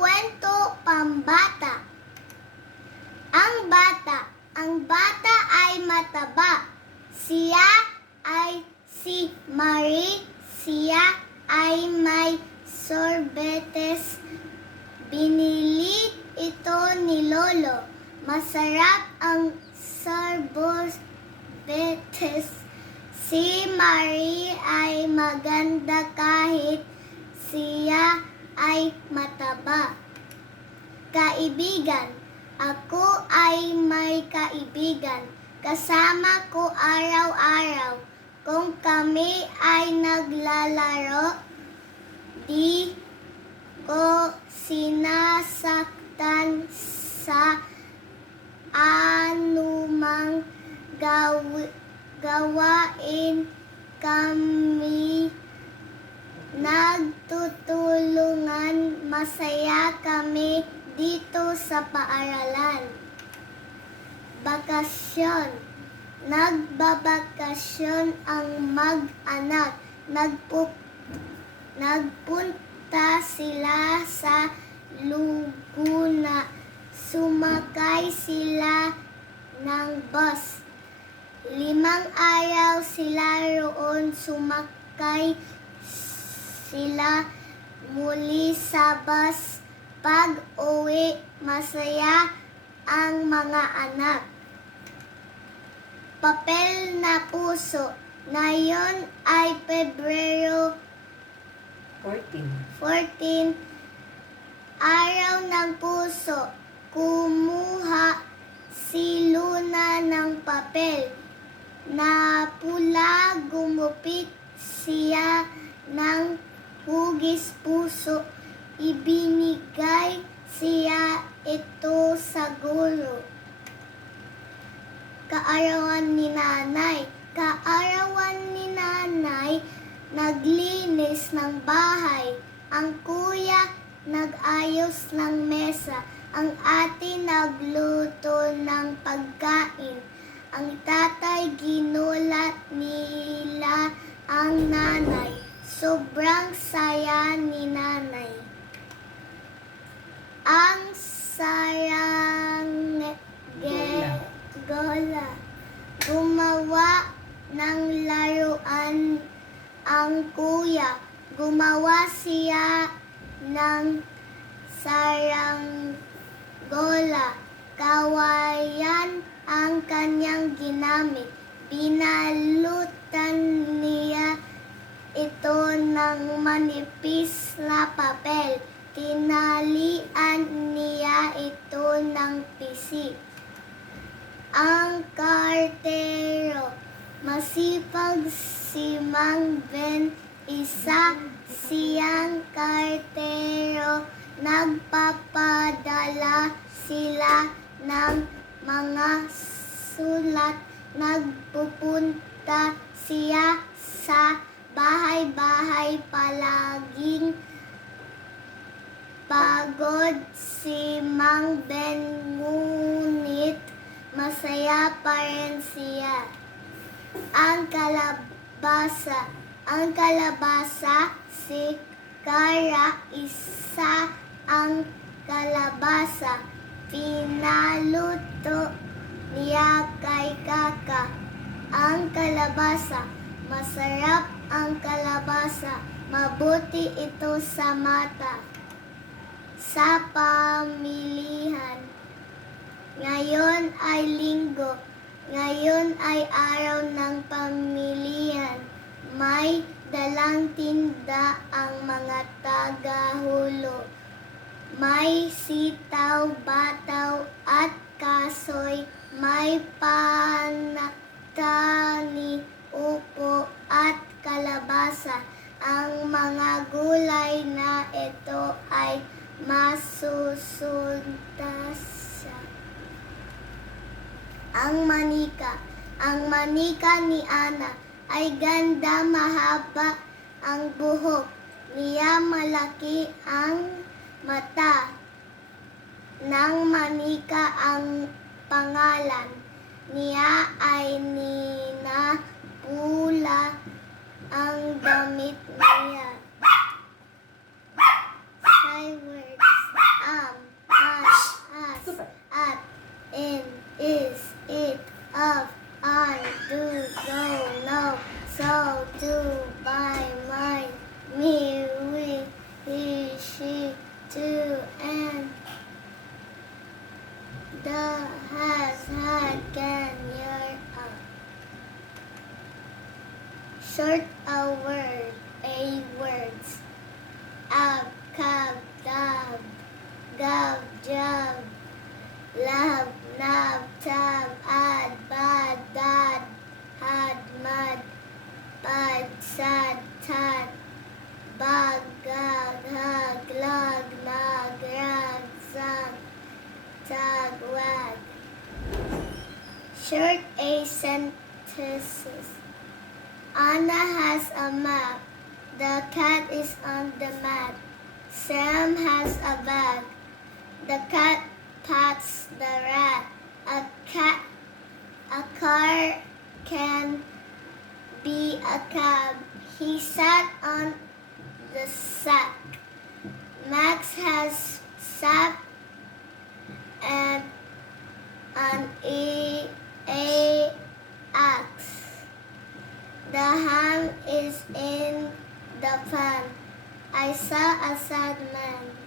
kwento pambata. Ang bata ay mataba. Siya ay si Marie. Siya ay may sorbetes. Binili ito ni Lolo. Masarap ang sorbetes. Si Marie ay maganda kahit siya ay mataba. Kaibigan. Ako ay may kaibigan. Kasama ko araw-araw. Kung kami ay naglalaro, di ko sinasaktan sa anumang gawain. Kami nagtutulungan. Masaya kami dito sa paaralan. Bakasyon. Nagbabakasyon ang mag-anak. Nagpunta sila sa Laguna. Sumakay sila ng bus. 5 araw sila roon. Sumakay sila muli sa bus. Pag-uwi, masaya ang mga anak. Papel na puso. Ngayon ay Pebrero 14. Araw ng puso. Kumuha si Luna ng papel na pula. Gumupit siya ng hugis puso. Ibinigay siya ito sa guro. Kaarawan ni nanay. Naglinis ng bahay. Ang kuya nag-ayos ng mesa. Ang ate nagluto ng pagkain. Ang tatay ginulat nila ang nanay. Sobrang saya ni nanay. Ang sayang Gola. Gumawa ng laruan ang kuya. Gumawa siya ng saranggola. Kawayan ang kanyang ginamit. Binalutan niya ito ng manipis na papel. Tinalian niya ito ng pisik. Ang kartero. Masipag si Mang Ben. Isa siyang kartero. Nagpapadala sila ng mga sulat. Nagpupunta siya sa bahay-bahay. Palaging pagod si Mang Ben, ngunit masaya pa rin siya. Ang kalabasa, si Kara. Isa ang kalabasa. Pinaluto niya kay Kaka. Ang kalabasa. Masarap ang kalabasa. Mabuti ito sa mata. Sa pamilihan. Ngayon ay linggo. Ngayon ay araw ng pamilihan. May dalang tinda ang mga tagahulo. May sitaw, bataw at kasoy. May panatani, upo at kalabasa. Ang mga gulay na ito ay masusuntas. Ang manika ni Ana ay ganda, mahaba ang buhok niya, malaki ang mata. Nang manika ang pangalan niya ay Nina. Pula ang damit niya. Words. Short a words. Ab, cab, dab, gab, jab, lab, nab, tab, ad, bad, dad, had, mad, bad, sad, tad, bag, gag, hag, lag, nag, rag, zag, tag, wag. Short a sentences. Anna has a map. The cat is on the mat. Sam has a bag. The cat pats the rat. A car can be a cab. He sat on the sack. Max has sap and an axe. The ham is in the pan. I saw a sad man.